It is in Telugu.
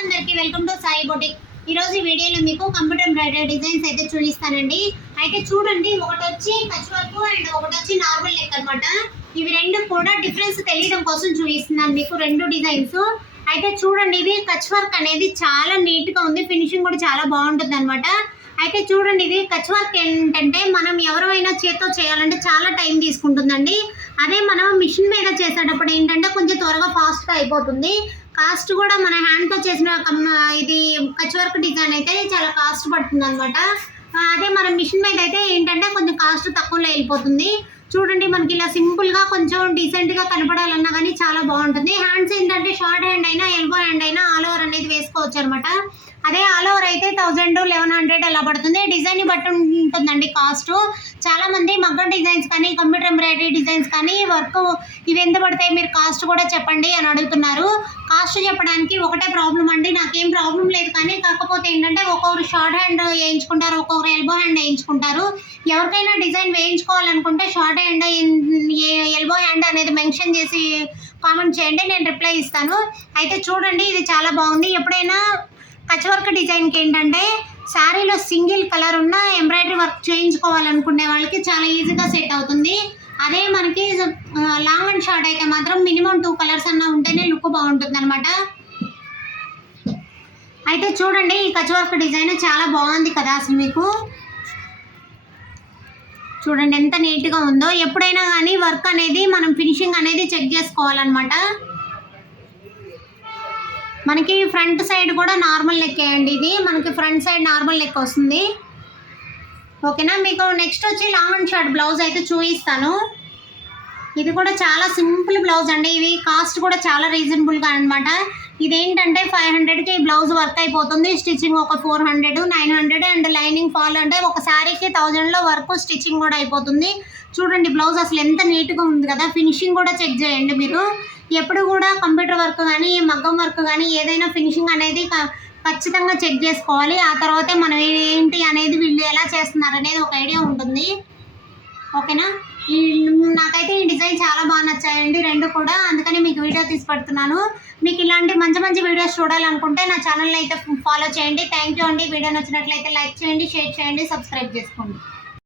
అందరికీ వెల్కమ్ టు సాయి బొటిక్. ఈరోజు ఈ వీడియోలో మీకు కంప్యూటర్ ఎంబ్రాయిడరీ డిజైన్స్ అయితే చూపిస్తానండి. అయితే చూడండి, ఒకటి వచ్చి కచ్ వర్క్ అండ్ ఒకటి వచ్చి నార్మల్ నెక్ అనమాట. ఇవి రెండు కూడా డిఫరెన్స్ తెలియడం కోసం చూపిస్తున్నాను మీకు రెండు డిజైన్స్. అయితే చూడండి, ఇది కచ్ వర్క్ అనేది చాలా నీట్గా ఉంది, ఫినిషింగ్ కూడా చాలా బాగుంటుంది అనమాట. అయితే చూడండి, ఇది కచ్ వర్క్ ఏంటంటే మనం ఎవరైనా చేత్తో చేయాలంటే చాలా టైం తీసుకుంటుందండి. అదే మనం మిషన్ మీద చేసేటప్పుడు ఏంటంటే కొంచెం త్వరగా ఫాస్ట్గా అయిపోతుంది. కాస్ట్ కూడా మన హ్యాండ్తో చేసిన ఇది కచ్ వర్క్ డిజైన్ అయితే చాలా కాస్ట్ పడుతుంది అనమాట. అదే మన మిషన్ మీద అయితే ఏంటంటే కొంచెం కాస్ట్ తక్కువలో వెళ్ళిపోతుంది. చూడండి, మనకి ఇలా సింపుల్గా కొంచెం డీసెంట్గా కనపడాలన్నా కానీ చాలా బాగుంటుంది. హ్యాండ్స్ ఏంటంటే షార్ట్ హ్యాండ్ అయినా ఎల్బో హ్యాండ్ అయినా ఆల్ ఓవర్ అనేది వేసుకోవచ్చు అనమాట. అదే ఆల్ ఓవర్ అయితే 1000 1100 అలా పడుతుంది. డిజైన్ బట్టి ఉంటుందండి కాస్ట్. చాలామంది మగ్గం డిజైన్స్ కానీ కంప్యూటర్ ఎంబ్రాయిడరీ డిజైన్స్ కానీ వర్క్ ఇవి ఎంత పడతాయి, మీరు కాస్ట్ కూడా చెప్పండి అని అడుగుతున్నారు. కాస్ట్ చెప్పడానికి ఒకటే ప్రాబ్లం అండి, నాకేం ప్రాబ్లం లేదు. కానీ కాకపోతే ఏంటంటే ఒక్కొక్కరు షార్ట్ హ్యాండ్ వేయించుకుంటారు, ఒక్కొక్కరు ఎల్బో హ్యాండ్ వేయించుకుంటారు. ఎవరికైనా డిజైన్ వేయించుకోవాలనుకుంటే షార్ట్ హ్యాండ్ ఎల్బో హ్యాండ్ అనేది మెన్షన్ చేసి కామెంట్ చేయండి, నేను రిప్లై ఇస్తాను. అయితే చూడండి, ఇది చాలా బాగుంది. ఎప్పుడైనా కచ్ వర్క్ డిజైన్కి ఏంటంటే శారీలో సింగిల్ కలర్ ఉన్న ఎంబ్రాయిడరీ వర్క్ చేయించుకోవాలనుకునే వాళ్ళకి చాలా ఈజీగా సెట్ అవుతుంది. అదే మనకి లాంగ్ అండ్ షార్ట్ అయితే మాత్రం మినిమం 2 కలర్స్ అన్నా ఉంటేనే లుక్ బాగుంటుంది అనమాట. అయితే చూడండి, ఈ కచ్ వర్క్ డిజైన్ చాలా బాగుంది కదా అసలు. మీకు చూడండి ఎంత నీట్గా ఉందో. ఎప్పుడైనా కానీ వర్క్ అనేది మనం ఫినిషింగ్ అనేది చెక్ చేసుకోవాలన్నమాట. మనకి ఫ్రంట్ సైడ్ కూడా నార్మల్ నెక్ వేయండి. ఇది మనకి ఫ్రంట్ సైడ్ నార్మల్ నెక్ వస్తుంది, ఓకేనా. మీకు నెక్స్ట్ వచ్చి లాంగ్ అండ్ షార్ట్ బ్లౌజ్ అయితే చూపిస్తాను. ఇది కూడా చాలా సింపుల్ బ్లౌజ్ అండి. ఇవి కాస్ట్ కూడా చాలా రీజనబుల్గా అనమాట. ఇదేంటంటే 500కి బ్లౌజ్ వర్క్ అయిపోతుంది. స్టిచ్చింగ్ ఒక 400 900 అండ్ లైనింగ్ ఫాల్ అంటే ఒక శారీకి 1000లో వర్క్ స్టిచ్చింగ్ కూడా అయిపోతుంది. చూడండి బ్లౌజ్ అసలు ఎంత నీట్గా ఉంది కదా. ఫినిషింగ్ కూడా చెక్ చేయండి మీరు. ఎప్పుడు కూడా కంప్యూటర్ వర్క్ కానీ మగ్గం వర్క్ కానీ ఏదైనా ఫినిషింగ్ అనేది ఖచ్చితంగా చెక్ చేసుకోవాలి. ఆ తర్వాతే మనం ఏంటి అనేది వీళ్ళు ఎలా చేస్తున్నారు అనేది ఒక ఐడియా ఉంటుంది, ఓకేనా. నాకైతే ఈ డిజైన్ చాలా బాగా నచ్చాయండి రెండు కూడా, అందుకని మీకు వీడియో తీసి పెడుతున్నాను. మీకు ఇలాంటి మంచి మంచి వీడియోస్ చూడాలనుకుంటే నా ఛానల్ని అయితే ఫాలో చేయండి. థ్యాంక్ యూ అండి. వీడియో నచ్చినట్లయితే లైక్ చేయండి, షేర్ చేయండి, సబ్స్క్రైబ్ చేసుకోండి.